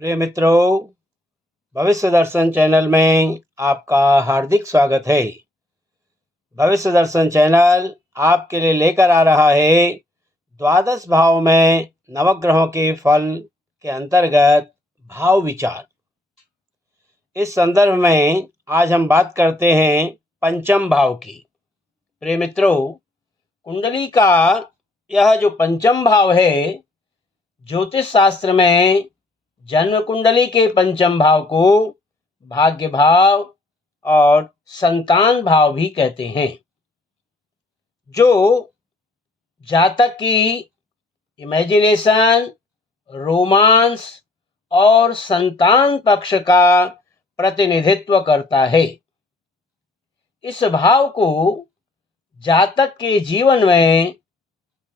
प्रिय मित्रों, भविष्य दर्शन चैनल में आपका हार्दिक स्वागत है। भविष्य दर्शन चैनल आपके लिए लेकर आ रहा है द्वादश भाव में नवग्रहों के फल के अंतर्गत भाव विचार। इस संदर्भ में आज हम बात करते हैं पंचम भाव की। प्रिय मित्रों, कुंडली का यह जो पंचम भाव है, ज्योतिष शास्त्र में जन्म कुंडली के पंचम भाव को भाग्य भाव और संतान भाव भी कहते हैं, जो जातक की इमेजिनेशन, रोमांस और संतान पक्ष का प्रतिनिधित्व करता है। इस भाव को जातक के जीवन में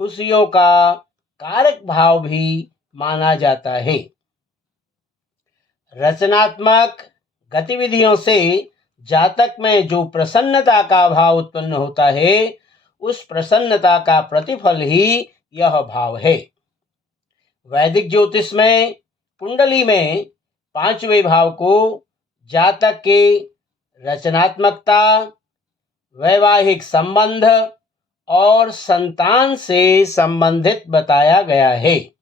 खुशियों का कारक भाव भी माना जाता है। रचनात्मक गतिविधियों से जातक में जो प्रसन्नता का भाव उत्पन्न होता है, उस प्रसन्नता का प्रतिफल ही यह भाव है। वैदिक ज्योतिष में कुंडली में पांचवें भाव को जातक के रचनात्मकता, वैवाहिक संबंध और संतान से संबंधित बताया गया है।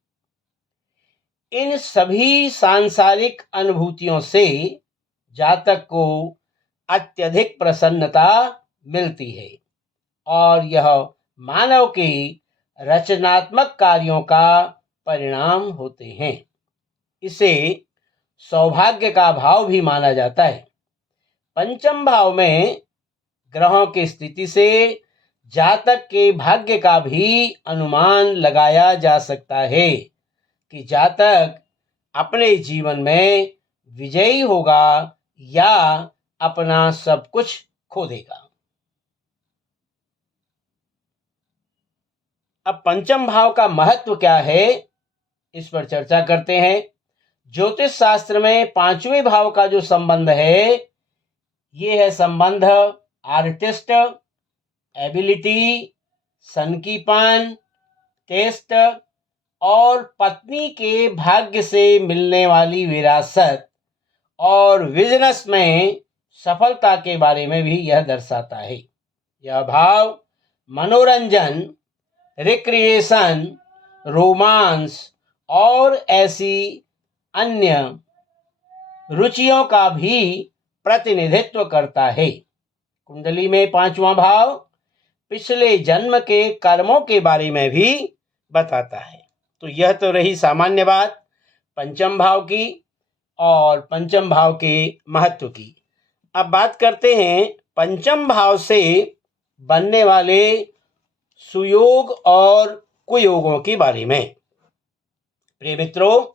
इन सभी सांसारिक अनुभूतियों से जातक को अत्यधिक प्रसन्नता मिलती है और यह मानव के रचनात्मक कार्यों का परिणाम होते हैं। इसे सौभाग्य का भाव भी माना जाता है। पंचम भाव में ग्रहों की स्थिति से जातक के भाग्य का भी अनुमान लगाया जा सकता है कि जातक अपने जीवन में विजयी होगा या अपना सब कुछ खो देगा। अब पंचम भाव का महत्व क्या है, इस पर चर्चा करते हैं। ज्योतिष शास्त्र में पांचवें भाव का जो संबंध है, ये है संबंध आर्टिस्ट, एबिलिटी, सनकीपन, टेस्ट और पत्नी के भाग्य से मिलने वाली विरासत और बिजनेस में सफलता के बारे में भी यह दर्शाता है। यह भाव मनोरंजन, रिक्रिएशन, रोमांस और ऐसी अन्य रुचियों का भी प्रतिनिधित्व करता है। कुंडली में पांचवा भाव पिछले जन्म के कर्मों के बारे में भी बताता है। तो यह तो रही सामान्य बात पंचम भाव की और पंचम भाव के महत्व की। अब बात करते हैं पंचम भाव से बनने वाले सुयोग और कुयोगों के बारे में। प्रिय मित्रों,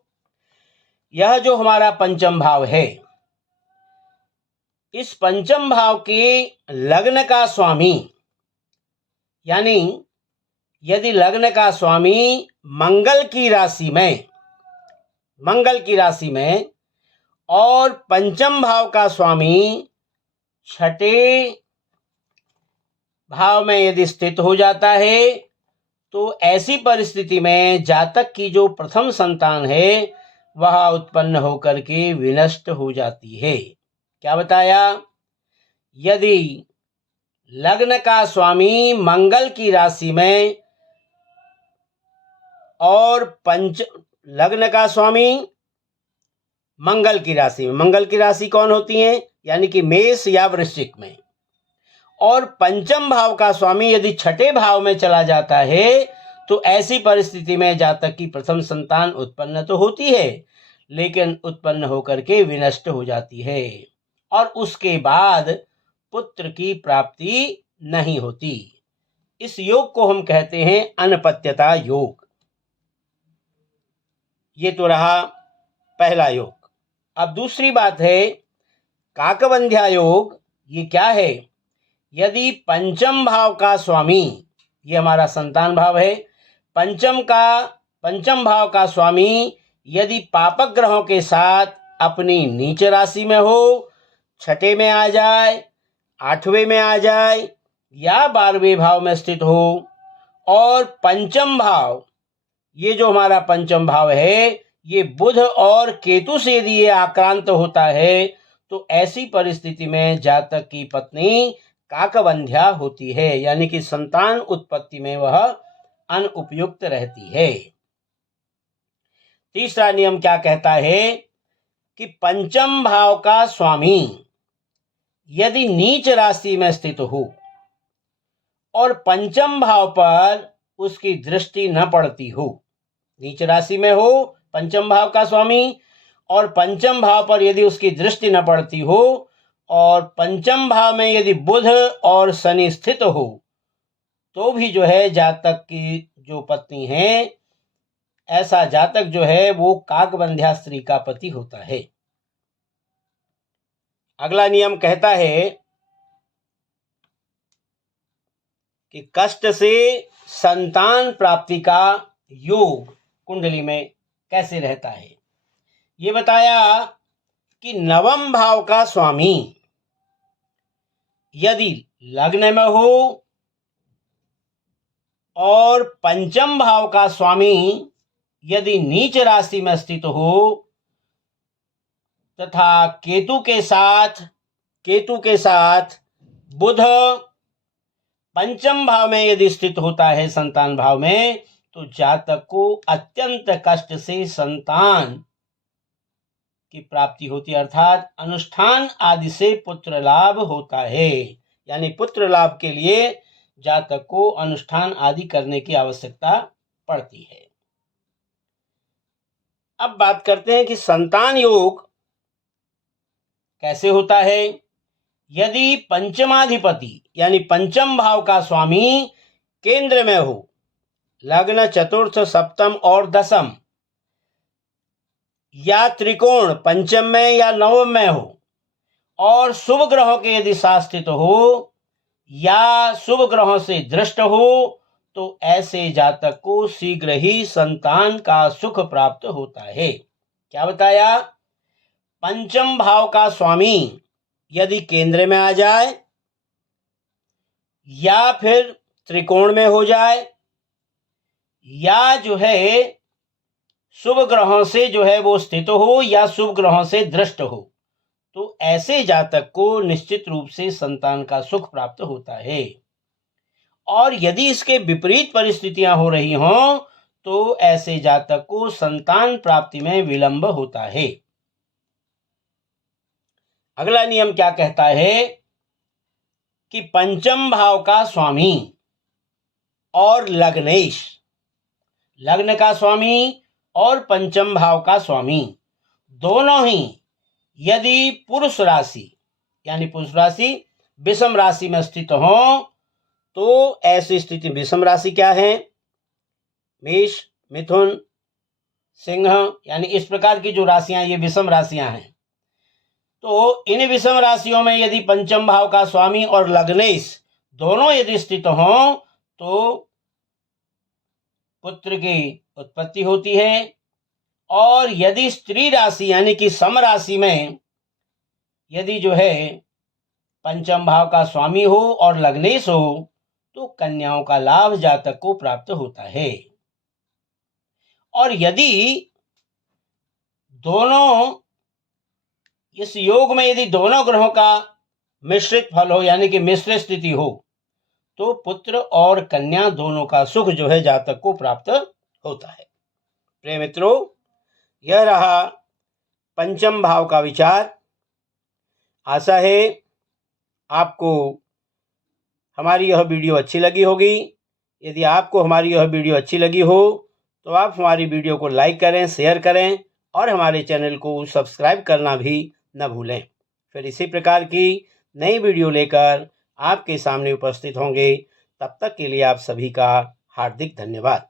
यह जो हमारा पंचम भाव है, इस पंचम भाव के लग्न का स्वामी, यानी यदि लग्न का स्वामी मंगल की राशि में और पंचम भाव का स्वामी छठे भाव में यदि स्थित हो जाता है, तो ऐसी परिस्थिति में जातक की जो प्रथम संतान है, वह उत्पन्न होकर के विनष्ट हो जाती है। क्या बताया? यदि लग्न का स्वामी मंगल की राशि में और लग्न का स्वामी मंगल की राशि कौन होती है? यानी कि मेष या वृश्चिक में, और पंचम भाव का स्वामी यदि छठे भाव में चला जाता है, तो ऐसी परिस्थिति में जातक की प्रथम संतान उत्पन्न तो होती है, लेकिन उत्पन्न होकर के विनष्ट हो जाती है और उसके बाद पुत्र की प्राप्ति नहीं होती। इस योग को हम कहते हैं अनपत्यता योग। ये तो रहा पहला योग। अब दूसरी बात है काकवंध्या योग। ये क्या है? यदि पंचम भाव का स्वामी, ये हमारा संतान भाव है, पंचम भाव का स्वामी यदि पापक ग्रहों के साथ अपनी नीच राशि में हो, छठे में आ जाए, आठवें में आ जाए या 12वें भाव में स्थित हो, और पंचम भाव, ये जो हमारा पंचम भाव है, ये बुध और केतु से यदि ये आक्रांत होता है तो ऐसी परिस्थिति में जातक की पत्नी काकबंध्या होती है, यानी कि संतान उत्पत्ति में वह अनुपयुक्त रहती है। तीसरा नियम क्या कहता है कि पंचम भाव का स्वामी यदि नीच राशि में स्थित हो और पंचम भाव पर उसकी दृष्टि न पड़ती हो, नीच राशि में हो पंचम भाव का स्वामी और पंचम भाव पर यदि उसकी दृष्टि न पड़ती हो और पंचम भाव में यदि बुध और शनि स्थित हो तो भी जो है जातक की जो पत्नी है, ऐसा जातक जो है वो काकबंध्या स्त्री का पति होता है। अगला नियम कहता है कि कष्ट से संतान प्राप्ति का योग कुंडली में कैसे रहता है। ये बताया कि नवम भाव का स्वामी यदि लग्न में हो और पंचम भाव का स्वामी यदि नीच राशि में स्थित हो तथा केतु के साथ बुध पंचम भाव में यदि स्थित होता है संतान भाव में, तो जातक को अत्यंत कष्ट से संतान की प्राप्ति होती है, अर्थात अनुष्ठान आदि से पुत्र लाभ होता है। यानी पुत्र लाभ के लिए जातक को अनुष्ठान आदि करने की आवश्यकता पड़ती है। अब बात करते हैं कि संतान योग कैसे होता है। यदि पंचमाधिपति यानी पंचम भाव का स्वामी केंद्र में हो, लग्न चतुर्थ सप्तम और दशम, या त्रिकोण पंचम में या नवम में हो और शुभ ग्रहों के यदि साथ स्थित हो या शुभ ग्रहों से दृष्ट हो, तो ऐसे जातक को शीघ्र ही संतान का सुख प्राप्त होता है। क्या बताया, पंचम भाव का स्वामी यदि केंद्र में आ जाए या फिर त्रिकोण में हो जाए या जो है शुभ ग्रहों से जो है वो स्थित हो या शुभ ग्रहों से दृष्ट हो, तो ऐसे जातक को निश्चित रूप से संतान का सुख प्राप्त होता है। और यदि इसके विपरीत परिस्थितियां हो रही हों तो ऐसे जातक को संतान प्राप्ति में विलंब होता है। अगला नियम क्या कहता है कि पंचम भाव का स्वामी और लग्नेश, लग्न का स्वामी और पंचम भाव का स्वामी दोनों ही यदि पुरुष राशि यानी पुरुष राशि विषम राशि में स्थित हो, तो ऐसी स्थिति, विषम राशि क्या है, मेष, मिथुन, सिंह, यानी इस प्रकार की जो राशियां ये विषम राशियां हैं। तो इन विषम राशियों में यदि पंचम भाव का स्वामी और लग्नेश दोनों यदि स्थित हों तो पुत्र की उत्पत्ति होती है। और यदि स्त्री राशि यानी कि सम राशि में यदि जो है पंचम भाव का स्वामी हो और लग्नेश हो तो कन्याओं का लाभ जातक को प्राप्त होता है। और यदि दोनों, इस योग में यदि दोनों ग्रहों का मिश्रित फल हो यानी कि मिश्र स्थिति हो, तो पुत्र और कन्या दोनों का सुख जो है जातक को प्राप्त होता है। प्रिय मित्रों, यह रहा पंचम भाव का विचार। आशा है आपको हमारी यह वीडियो अच्छी लगी होगी। यदि आपको हमारी यह वीडियो अच्छी लगी हो तो आप हमारी वीडियो को लाइक करें, शेयर करें और हमारे चैनल को सब्सक्राइब करना भी न भूलें। फिर इसी प्रकार की नई वीडियो लेकर आपके सामने उपस्थित होंगे। तब तक के लिए आप सभी का हार्दिक धन्यवाद।